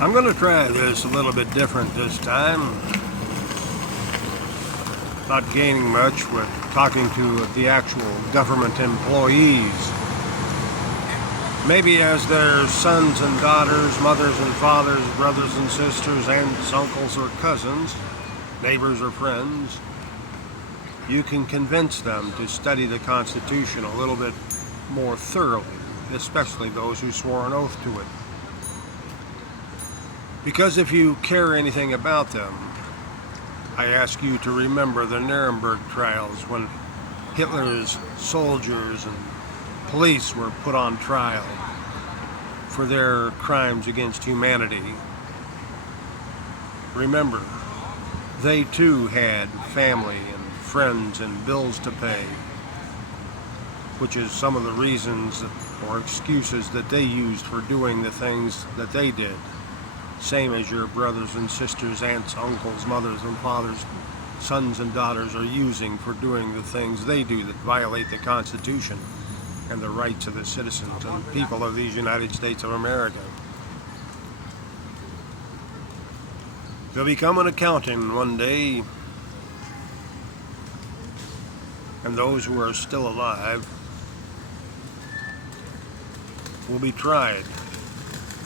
I'm going to try this a little bit different this time. Not gaining much with talking to the actual government employees. Maybe as their sons and daughters, mothers and fathers, brothers and sisters, aunts, uncles or cousins, neighbors or friends, you can convince them to study the Constitution a little bit more thoroughly, especially those who swore an oath to it. Because if you care anything about them, I ask you to remember the Nuremberg trials when Hitler's soldiers and police were put on trial for their crimes against humanity. Remember, they too had family and friends and bills to pay, which is some of the reasons or excuses that they used for doing the things that they did. Same as your brothers and sisters, aunts, uncles, mothers and fathers, sons and daughters are using for doing the things they do that violate the Constitution and the rights of the citizens and people of these United States of America. There'll become an accounting one day, and those who are still alive will be tried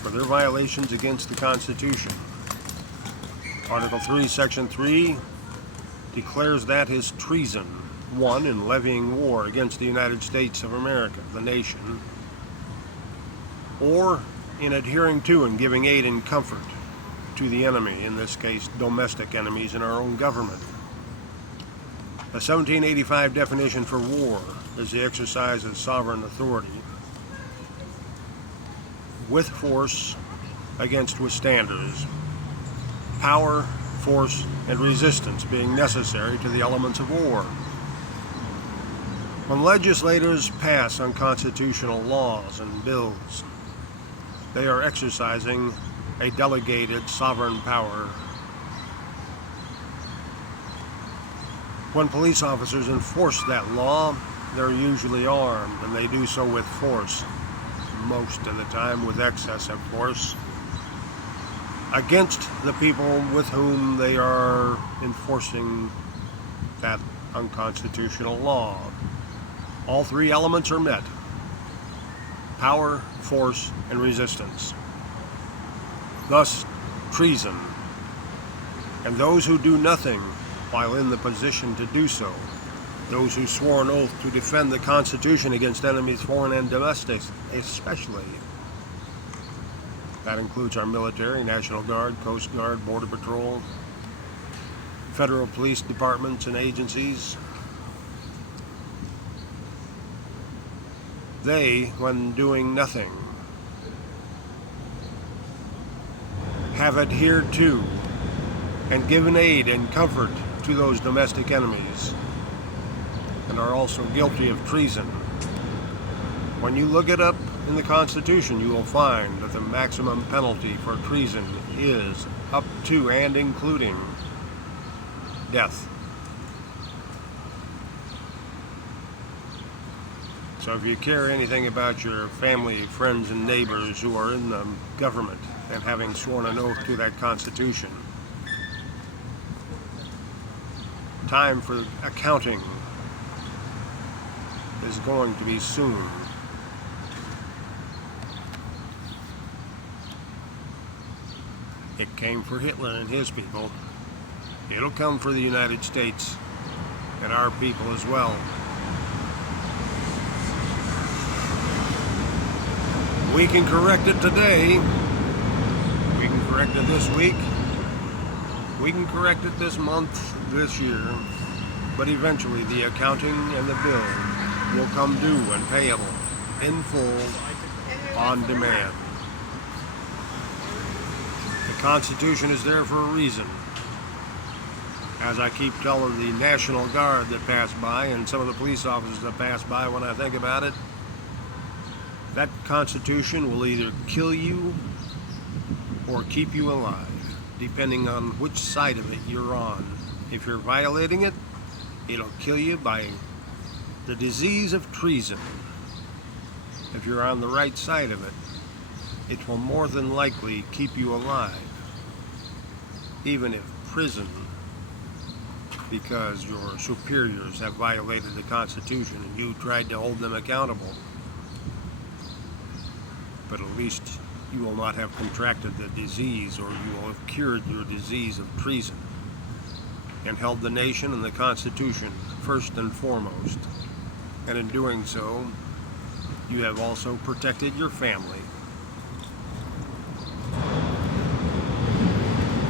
for their violations against the Constitution. Article 3, Section 3 declares that as treason, 1, in levying war against the United States of America, the nation, or in adhering to and giving aid and comfort to the enemy, in this case domestic enemies in our own government. A 1785 definition for war is the exercise of sovereign authority with force against withstanders, power, force, and resistance being necessary to the elements of war. When legislators pass unconstitutional laws and bills, they are exercising a delegated sovereign power. When police officers enforce that law, they're usually armed, and they do so with force, most of the time with excessive force, against the people with whom they are enforcing that unconstitutional law. All three elements are met: power, force, and resistance. Thus, treason, and those who do nothing while in the position to do so, those who swore an oath to defend the Constitution against enemies foreign and domestic, especially. That includes our military, National Guard, Coast Guard, Border Patrol, federal police departments and agencies. They, when doing nothing, have adhered to and given aid and comfort to those domestic enemies, and are also guilty of treason. When you look it up in the Constitution, you will find that the maximum penalty for treason is up to and including death. So if you care anything about your family, friends, and neighbors who are in the government and having sworn an oath to that Constitution, time for accounting is going to be soon. It came for Hitler and his people. It'll come for the United States and our people as well. We can correct it today. We can correct it this week. We can correct it this month, this year. But eventually the accounting and the bill will come due and payable in full on demand. The Constitution is there for a reason. As I keep telling the National Guard that pass by and some of the police officers that pass by, when I think about it, that Constitution will either kill you or keep you alive, depending on which side of it you're on. If you're violating it, it'll kill you by the disease of treason. If you're on the right side of it, it will more than likely keep you alive, even if prison, because your superiors have violated the Constitution and you tried to hold them accountable. But at least you will not have contracted the disease, or you will have cured your disease of treason and held the nation and the Constitution first and foremost. And in doing so, you have also protected your family